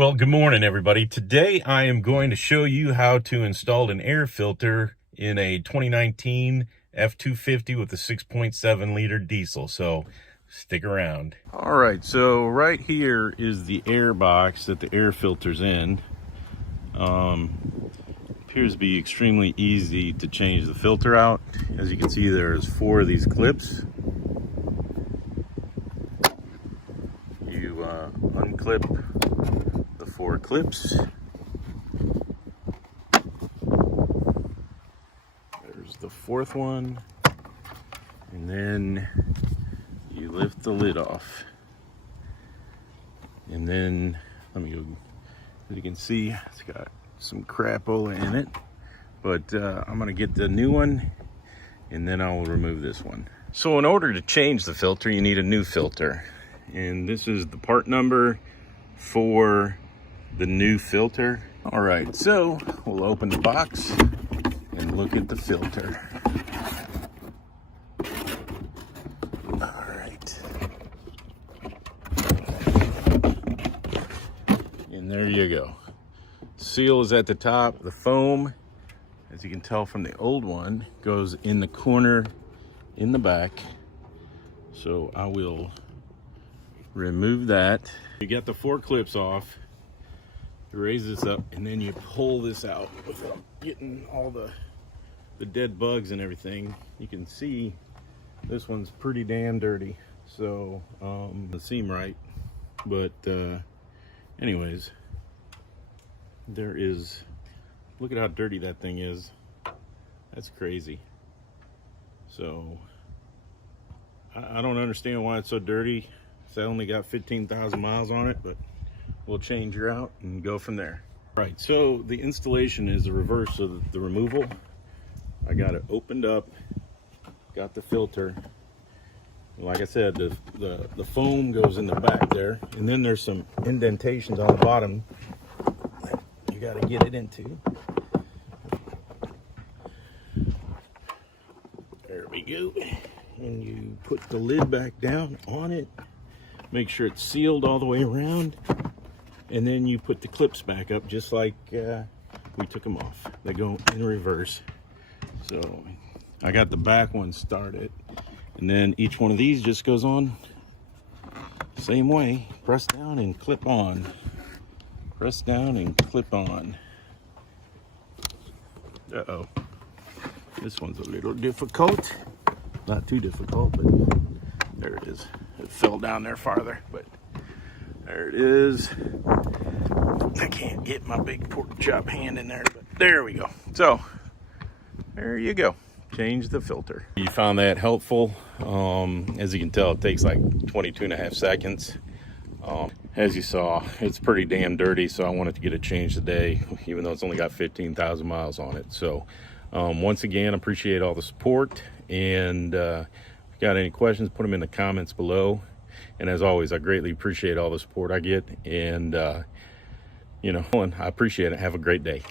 Well, good morning, everybody. Today I am going to show you how to install an air filter in a 2019 F250 with a 6.7 liter diesel. So stick around. All right, so right here is the air box that the air filter's in. Appears to be extremely easy to change the filter out. As you can see, there's 4 of these clips. You unclip the 4 clips. There's the 4th one, and then you lift the lid off, and then let me go. As you can see, it's got some crapola in it, but I'm gonna get the new one and then I will remove this one. So in order to change the filter, you need a new filter, and this is the part number for the new filter. All right, so we'll open the box and look at the filter. All right, and there you go. Seal is at the top. The foam, as you can tell from the old one, goes in the corner in the back. So I will remove that. You get the 4 clips off, you raise this up, and then you pull this out without getting all the dead bugs and everything. You can see this one's pretty damn dirty, so it seem right, but anyways, there is, look at how dirty that thing is. That's crazy. So I don't understand why it's so dirty. It's only got 15,000 miles on it, but we'll change her out and go from there. All right, so the installation is the reverse of the removal. I got it opened up, got the filter. Like I said, the foam goes in the back there, and then there's some indentations on the bottom that you got to get it into. There we go. And you put the lid back down on it. Make sure it's sealed all the way around, and then you put the clips back up just like we took them off. They go in reverse. So I got the back one started, and then each one of these just goes on same way. Press down and clip on. Press down and clip on. Uh-oh. This one's a little difficult. Not too difficult, but there it is. It fell down there farther, but there it is. I can't get my big pork chop hand in there, but there we go. So there you go. Change the filter. You found that helpful. As you can tell, it takes like 22.5 seconds. As you saw, it's pretty damn dirty, so I wanted to get it changed today, even though it's only got 15,000 miles on it. So once again, appreciate all the support, and if you got any questions, put them in the comments below. And as always, I greatly appreciate all the support I get, and you know, I appreciate it. Have a great day.